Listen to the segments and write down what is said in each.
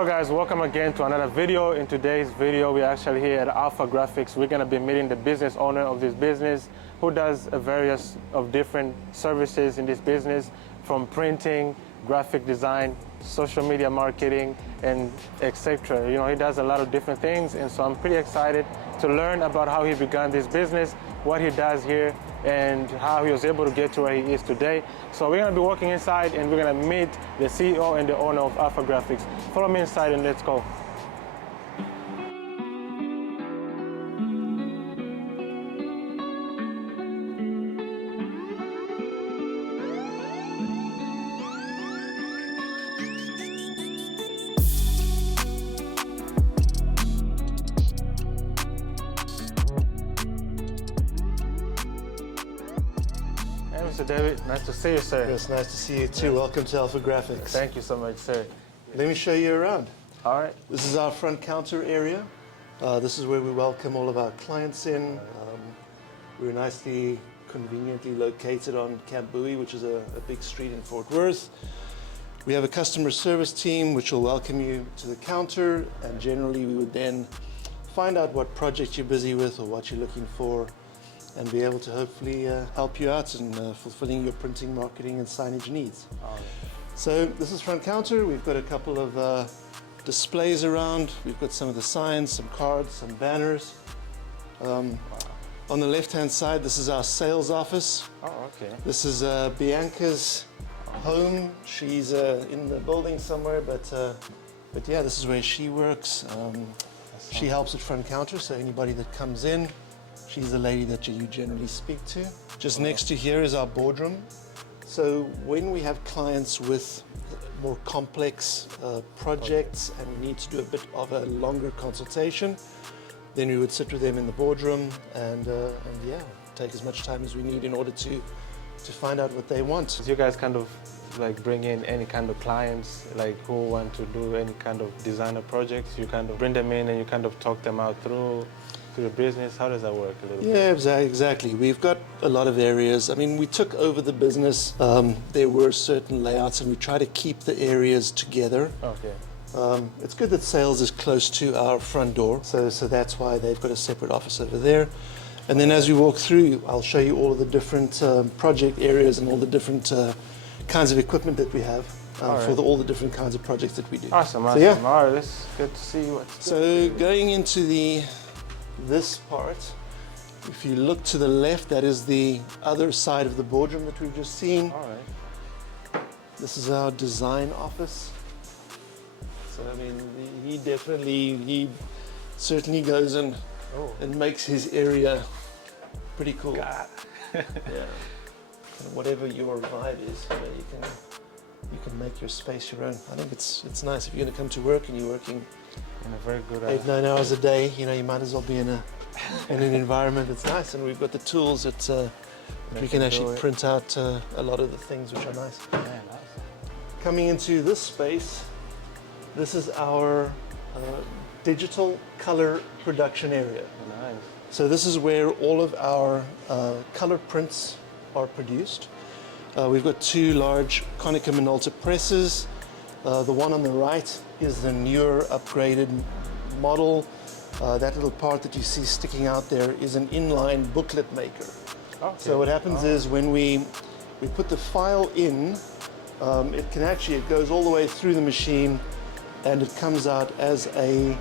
Hello guys, welcome again to another video. In today's video, we're actually here at Alphagraphics. We're going to be meeting the business owner of this business who does various of different services in this business, from printing, graphic design, social media marketing, and etc. You know, he does a lot of different things, and so I'm pretty excited to learn about how he began this business, what he does here, and how he was able to get to where he is today. So we're going to be walking inside and we're going to meet the CEO and the owner of Alphagraphics. Follow me inside and let's go. Mr. David, nice to see you, sir. It's nice to see you too. Welcome to Alphagraphics. Thank you so much, sir. Let me show you around. All right. This is our front counter area. This is where we welcome all of our clients in. We're nicely, conveniently located on Camp Bowie, which is a big street in Fort Worth. We have a customer service team which will welcome you to the counter, and generally we would then find out what project you're busy with or what you're looking for, and be able to hopefully help you out in fulfilling your printing, marketing, and signage needs. So this is front counter. We've got a couple of displays around. We've got some of the signs, some cards, some banners. On the left-hand side, this is our sales office. Oh, okay. This is Bianca's home. She's in the building somewhere, but yeah, this is where she works. She helps at front counter, so anybody that comes in, she's the lady that you generally speak to. Just next to here is our boardroom. So when we have clients with more complex projects and we need to do a bit of a longer consultation, then we would sit with them in the boardroom and yeah, take as much time as we need in order to find out what they want. You guys kind of like bring in any kind of clients like who want to do any kind of designer projects. You kind of bring them in and you kind of talk them out through the business. How does that work a little bit? Yeah, exactly. We've got a lot of areas. I mean, we took over the business. There were certain layouts and we try to keep the areas together. Okay. It's good that sales is close to our front door, so that's why they've got a separate office over there. And then as we walk through, I'll show you all of the different project areas and all the different kinds of equipment that we have for all the different kinds of projects that we do. Awesome, awesome. So, yeah. All right, it's good to see what's So going into this part, if you look to the left, that is the other side of the boardroom that we've just seen. All right. This is our design office. So I mean, he certainly goes and makes his area pretty cool. God. Yeah. And whatever your vibe is, you can make your space your own. I think it's nice if you're going to come to work and you're working In a very good 8-9 hours a day. You know, you might as well be in an environment that's nice, and we've got the tools that we can actually print out a lot of the things which are nice. Man, awesome. Coming into this space, this is our digital color production area. Nice. So this is where all of our color prints are produced. We've got two large Konica Minolta presses. The one on the right is the newer upgraded model. That little part that you see sticking out there is an inline booklet maker. Okay. So what happens is when we put the file in, it goes all the way through the machine and it comes out as a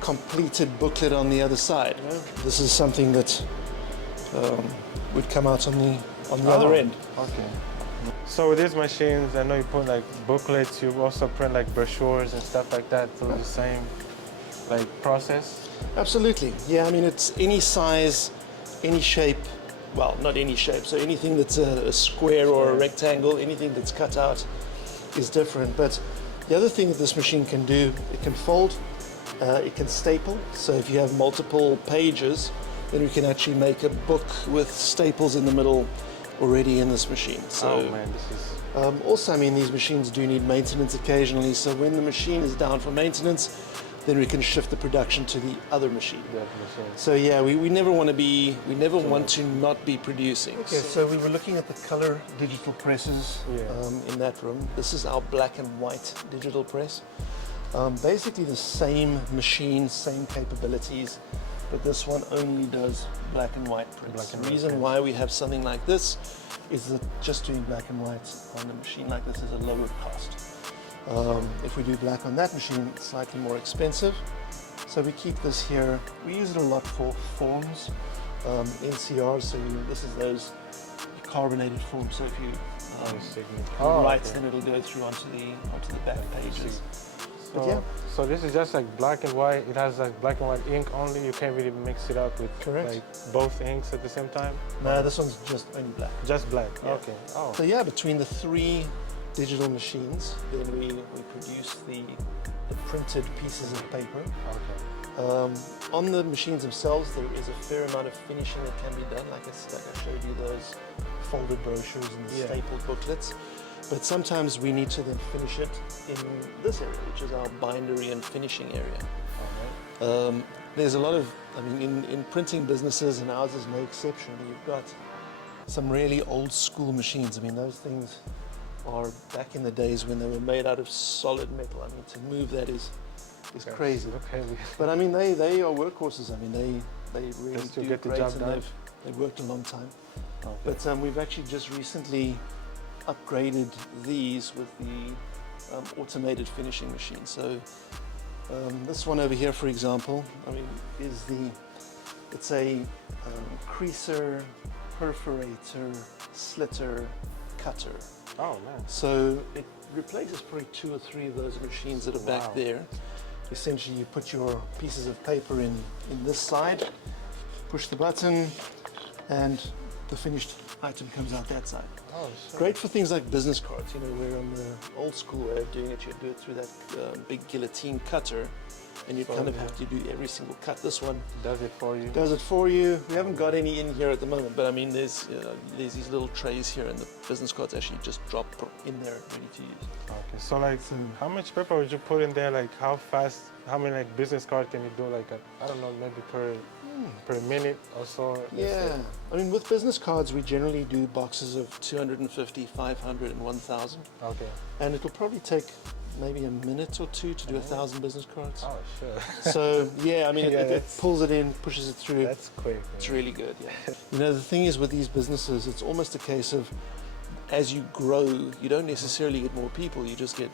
completed booklet on the other side. This is something that would come out on the other end. Okay. So with these machines, I know you put like booklets, you also print like brochures and stuff like that through the same like process? Absolutely. Yeah, I mean, it's any size, any shape. Well, not any shape, so anything that's a square or a rectangle, anything that's cut out is different. But the other thing that this machine can do, it can fold, it can staple. So if you have multiple pages, then we can actually make a book with staples in the middle already in this machine. So, oh man, this is... also, I mean, these machines do need maintenance occasionally, so when the machine is down for maintenance, then we can shift the production to the other machine. So yeah, we never want to not be producing. Okay, so we were looking at the color digital presses in that room. This is our black and white digital press. Basically the same machine, same capabilities, but this one only does black and white prints. The reason why we have something like this is that just doing black and white on a machine like this is a lower cost. If we do black on that machine, it's slightly more expensive. So we keep this here. We use it a lot for forms, NCRs, so this is those carbonated forms. So if you write, then it'll go through onto the back pages. So, yeah. So this is just like black and white. It has like black and white ink only. You can't really mix it up with like both inks at the same time. No, this one's just only black. Just black. Yeah. Okay. Oh. So yeah, between the 3 digital machines, then we produce the printed pieces of paper. Okay. On the machines themselves, there is a fair amount of finishing that can be done. Like I showed you those folded brochures and the stapled booklets. But sometimes we need to then finish it in this area, which is our bindery and finishing area. Okay. There's a lot of, I mean, in printing businesses, and ours is no exception, you've got some really old school machines. I mean, those things are back in the days when they were made out of solid metal. I mean, to move that is crazy. But I mean, they are workhorses. I mean, they really do get the job done. They've worked a long time. Okay. But we've actually just recently upgraded these with the automated finishing machine. So this one over here, for example, I mean, it's a creaser, perforator, slitter, cutter. Oh man! So it replaces probably 2 or 3 of those machines that are back there. Essentially, you put your pieces of paper in this side, push the button, and the finished item comes out that side. Oh, sure. Great for things like business cards. You know, where on the old school way of doing it, you'd do it through that big guillotine cutter, and you kind of have to do every single cut. This one does it for you. Does it for you. We haven't got any in here at the moment, but I mean, there's these little trays here, and the business cards actually just drop in there, ready to use. Okay, so like, how much paper would you put in there? Like, how fast? How many like business cards can you do? Like, I don't know, maybe per minute or so? Yeah, I mean, with business cards, we generally do boxes of 250, 500, and 1,000. Okay. And it'll probably take maybe a minute or 2 to do 1,000 business cards. Oh, sure. So, yeah, I mean, it pulls it in, pushes it through. That's quick. It's really good, yeah. You know, the thing is with these businesses, it's almost a case of, as you grow, you don't necessarily get more people, you just get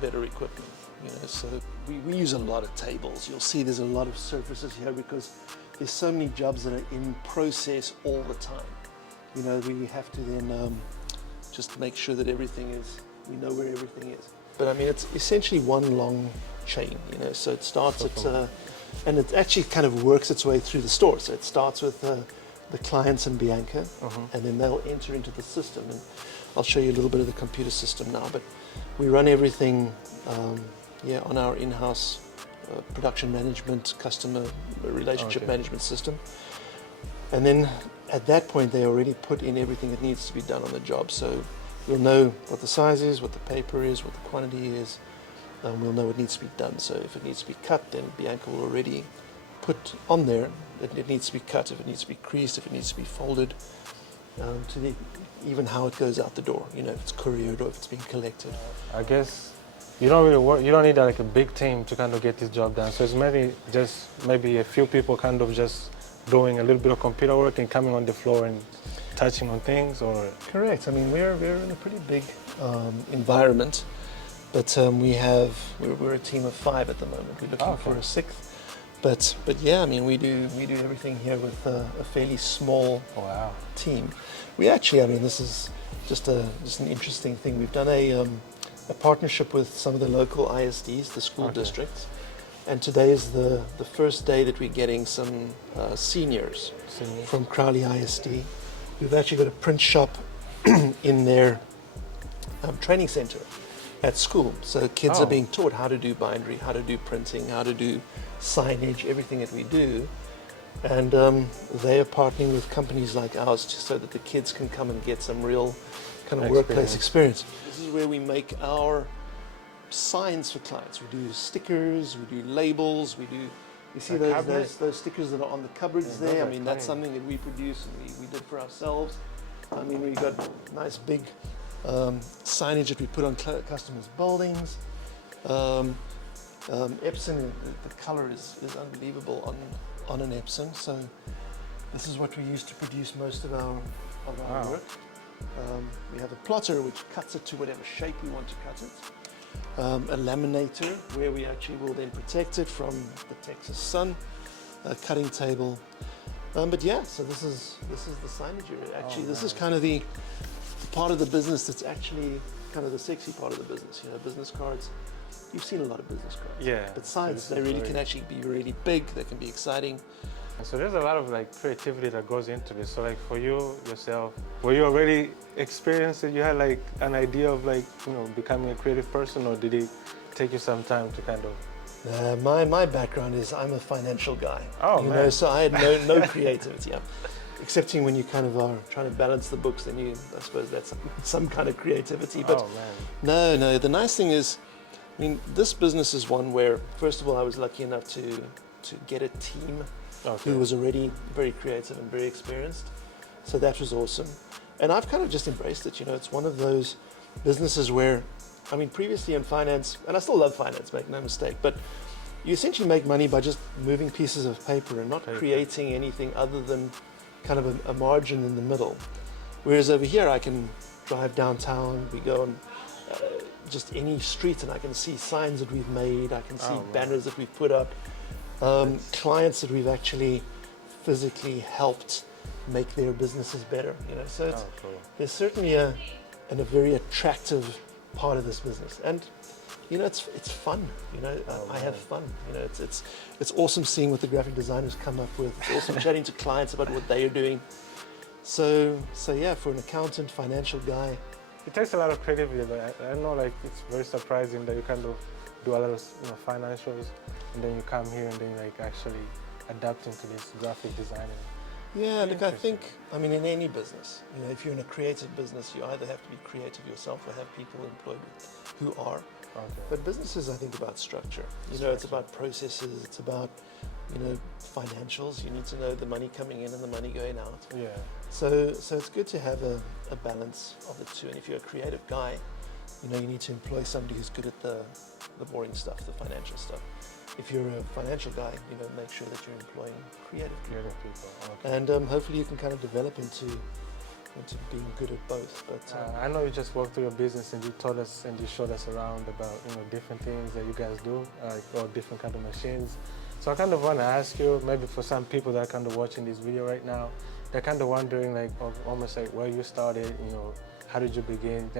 better equipment. You know, so we use a lot of tables. You'll see there's a lot of surfaces here because there's so many jobs that are in process all the time. You know, we have to then just make sure that we know where everything is. But I mean, it's essentially one long chain, you know, so it starts and it actually kind of works its way through the store. So it starts with the clients and Bianca, and then they'll enter into the system. And I'll show you a little bit of the computer system now, but we run everything on our in-house production management, customer relationship management system. And then at that point, they already put in everything that needs to be done on the job. So we'll know what the size is, what the paper is, what the quantity is, and we'll know what needs to be done. So if it needs to be cut, then Bianca will already put on there that it needs to be cut, if it needs to be creased, if it needs to be folded, even how it goes out the door, you know, if it's couriered or if it's being collected. I guess you don't really work, you don't need like a big team to kind of get this job done. So it's maybe a few people kind of just doing a little bit of computer work and coming on the floor and touching on things, or? Correct. I mean, we're in a pretty big environment, but we're a team of 5 at the moment. We're looking for a 6th. But yeah, I mean, we do everything here with a fairly small team. We actually, I mean, this is just an interesting thing. We've done a partnership with some of the local ISDs, the school districts, and today is the first day that we're getting some seniors from Crowley ISD. We've actually got a print shop in their training center at school. So kids are being taught how to do bindery, how to do printing, how to do signage, everything that we do. And they are partnering with companies like ours just so that the kids can come and get some real kind of workplace experience. This is where we make our signs for clients. We do stickers, we do labels, you see those stickers that are on the cupboards there? I mean, that's something that we produce and we did for ourselves. I mean, we've got nice big Epson, the color is unbelievable on an Epson. So this is what we use to produce most of our Wow. work. We have a plotter which cuts it to whatever shape we want to cut it. A laminator where we actually will then protect it from the Texas sun. A cutting table. But yeah, so this is the signage area. Actually, this is kind of the part of the business that's actually kind of the sexy part of the business. You know, business cards. You've seen a lot of business cards. Yeah. But signs, So they this is really can actually be really big. They can be exciting. And so there's a lot of like creativity that goes into this. So like for you yourself, were you already experienced it? You had like an idea of like, you know, becoming a creative person, or did it take you some time to kind of? My background is I'm a financial guy. Oh, you man. know, so I had no creativity. Yeah. Excepting when you kind of are trying to balance the books, then I suppose that's some kind of creativity. But Oh man. no, the nice thing is, I mean, this business is one where, first of all, I was lucky enough to get a team who was already very creative and very experienced. So that was awesome. And I've kind of just embraced it. You know, it's one of those businesses where, I mean, previously in finance, and I still love finance, make no mistake, but you essentially make money by just moving pieces of paper and not creating anything other than kind of a margin in the middle. Whereas over here, I can drive downtown, we go on just any street and I can see signs that we've made, I can see banners that we've put up, clients that we've actually physically helped make their businesses better. You know, so it's, there's certainly a very attractive part of this business, and you know, it's fun. You know, I have fun. You know, it's awesome seeing what the graphic designers come up with. It's awesome chatting to clients about what they are doing. So yeah, for an accountant, financial guy, it takes a lot of creativity. But I know, like, it's very surprising that you kind of do a lot of, you know, financials, and then you come here and then like actually adapt into this graphic design. Yeah, look, I think, I mean, in any business, you know, if you're in a creative business, you either have to be creative yourself or have people employed who are. Okay. But business is, I think, about structure. You know, it's about processes, it's about, you know, financials. You need to know the money coming in and the money going out. Yeah. So it's good to have a balance of the two. And if you're a creative guy, you know, you need to employ somebody who's good at the boring stuff, the financial stuff. If you're a financial guy, you know, make sure that you're employing creative people. Okay. And hopefully you can kind of develop into being good at both. But I know you just walked through your business and you told us and you showed us around about, you know, different things that you guys do, or different kind of machines. So I kind of want to ask you, maybe for some people that are kind of watching this video right now, they're kind of wondering, like, almost like where you started, you know, how did you begin?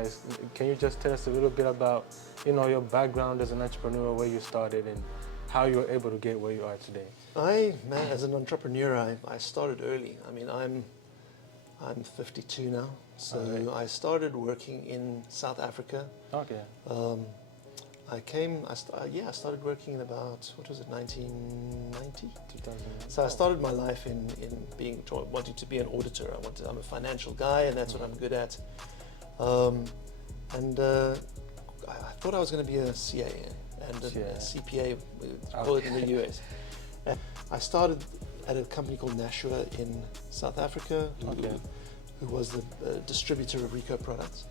Can you just tell us a little bit about, you know, your background as an entrepreneur, where you started and how you were able to get where you are today? As an entrepreneur, I started early. I mean, I'm 52 now, so I started working in South Africa. Okay. I started working in about, what was it, 1990? 2000. So I started my life in wanting to be an auditor. I'm a financial guy, and that's what I'm good at. I thought I was going to be a CA and a CPA, we call it in the US. I started at a company called Nashua in South Africa, who was the distributor of Ricoh products.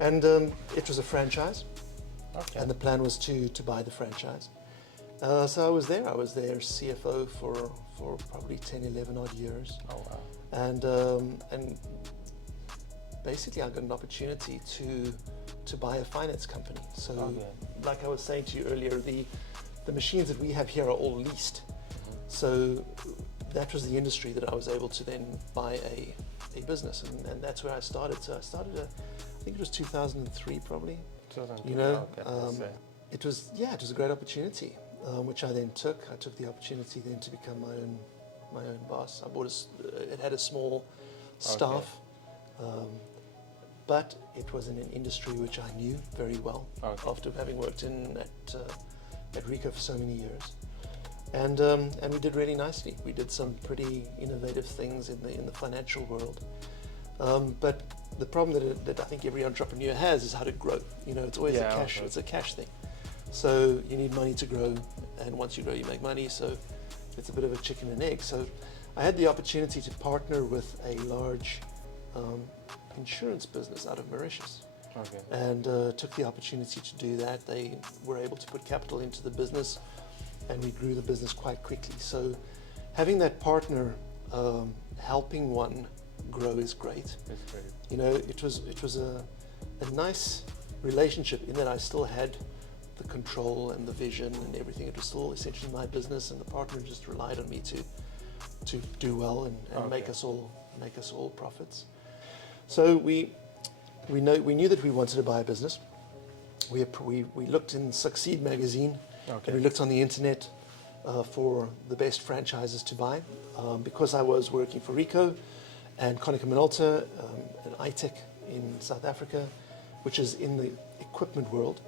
And it was a franchise, and the plan was to buy the franchise. So I was there CFO for probably 10, 11 odd years. Oh, wow. And basically I got an opportunity to buy a finance company. So like I was saying to you earlier, the machines that we have here are all leased. So that was the industry that I was able to then buy a business, and that's where I started. So I started, I think it was 2003 probably. 2003. You know, It it was a great opportunity, which I then took. I took the opportunity then to become my own boss. I bought it had a small staff, but it was in an industry which I knew very well after having worked at Ricoh for so many years. And we did really nicely. We did some pretty innovative things in the financial world. But the problem that I think every entrepreneur has is how to grow. You know, it's always it's a cash thing. So you need money to grow, and once you grow, you make money. So it's a bit of a chicken and egg. So I had the opportunity to partner with a large insurance business out of Mauritius. Okay. and took the opportunity to do that. They were able to put capital into the business, and we grew the business quite quickly. So having that partner helping one grow is great. That's great. You know, it was a nice relationship in that I still had the control and the vision and everything. It was still essentially my business, and the partner just relied on me to do well and Okay. make us all profits. So we knew that we wanted to buy a business. We looked in Succeed magazine, Okay. and we looked on the internet for the best franchises to buy. Because I was working for Ricoh and Konica Minolta and iTech in South Africa, which is in the equipment world,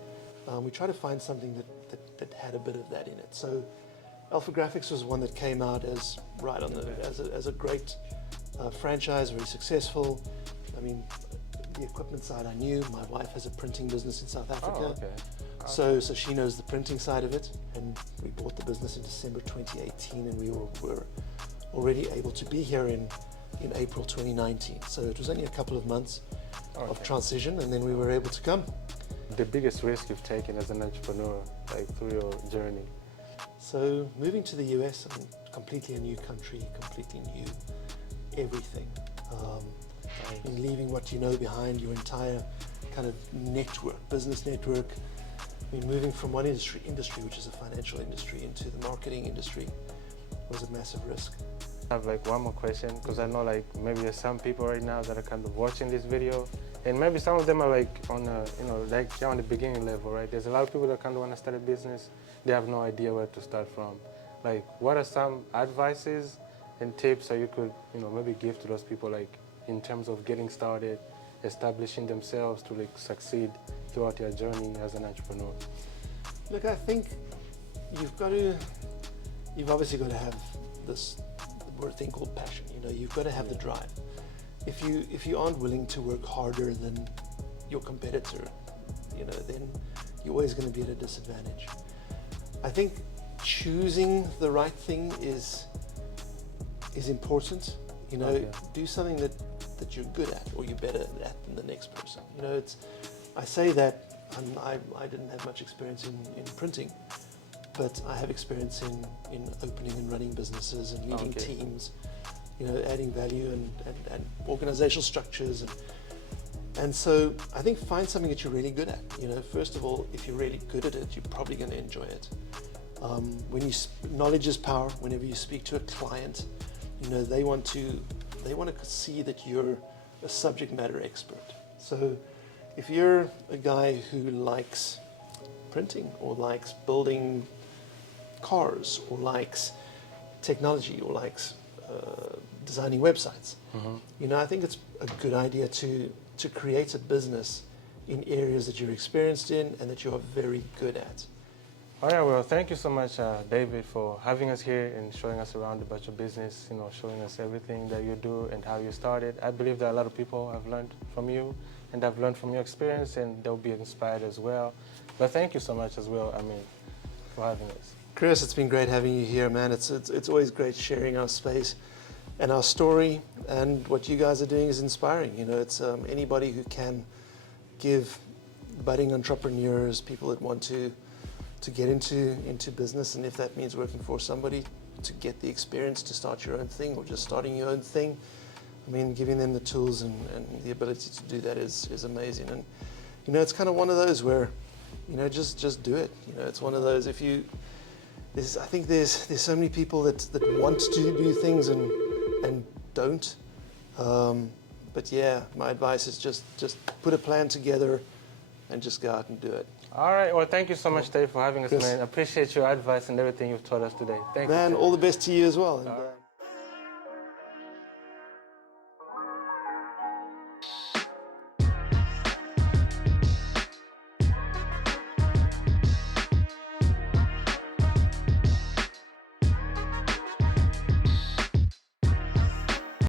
we tried to find something that had a bit of that in it. So Alphagraphics was one that came out as right on as a great franchise, very successful. I mean, the equipment side I knew. My wife has a printing business in South Africa. Oh, okay. So she knows the printing side of it, and we bought the business in December 2018, and we were already able to be here in April 2019. So it was only a couple of months of Okay. transition, and then we were able to come. The biggest risk you've taken as an entrepreneur, like through your journey? So moving to the US, I mean, completely a new country, completely new everything. And leaving what you know behind, your entire kind of network, business network. I mean, moving from one industry, which is a financial industry, into the marketing industry was a massive risk. I have like one more question, because I know like maybe there's some people right now that are kind of watching this video, and maybe some of them are like on a, like they're on the beginning level, right? There's a lot of people that kind of want to start a business. They have no idea where to start from. Like, what are some advices and tips that you could, maybe give to those people, like in terms of getting started, establishing themselves to like succeed throughout your journey as an entrepreneur? Look, I think you've obviously got to have this thing called passion. You've got to have the drive. If you aren't willing to work harder than your competitor, then you're always going to be at a disadvantage. I think choosing the right thing is important. Okay. Do something that you're good at or you're better at than the next person. I say that I didn't have much experience in printing, but I have experience in opening and running businesses and leading Okay. teams, adding value and organizational structures. And so I think find something that you're really good at. First of all, if you're really good at it, you're probably going to enjoy it. Knowledge is power. Whenever you speak to a client, they want to see that you're a subject matter expert. So if you're a guy who likes printing or likes building cars or likes technology or likes designing websites, I think it's a good idea to create a business in areas that you're experienced in and that you are very good at. All right, well, thank you so much, David, for having us here and showing us around about your business, showing us everything that you do and how you started. I believe that a lot of people have learned from you and have learned from your experience, and they'll be inspired as well. But thank you so much as well, for having us. Chris, it's been great having you here, man. It's always great sharing our space and our story, and what you guys are doing is inspiring. It's anybody who can give budding entrepreneurs, people that want to get into business, and if that means working for somebody, to get the experience to start your own thing or just starting your own thing. I mean, giving them the tools and the ability to do that is amazing. And it's kind of one of those where just do it. It's one of those, I think there's so many people that want to do things and don't. But yeah, my advice is just put a plan together and just go out and do it. All right. Well, thank you so much, Dave, for having us, Chris. man. Appreciate your advice and everything you've taught us today. Thank you. Man, all the best to you as well. And,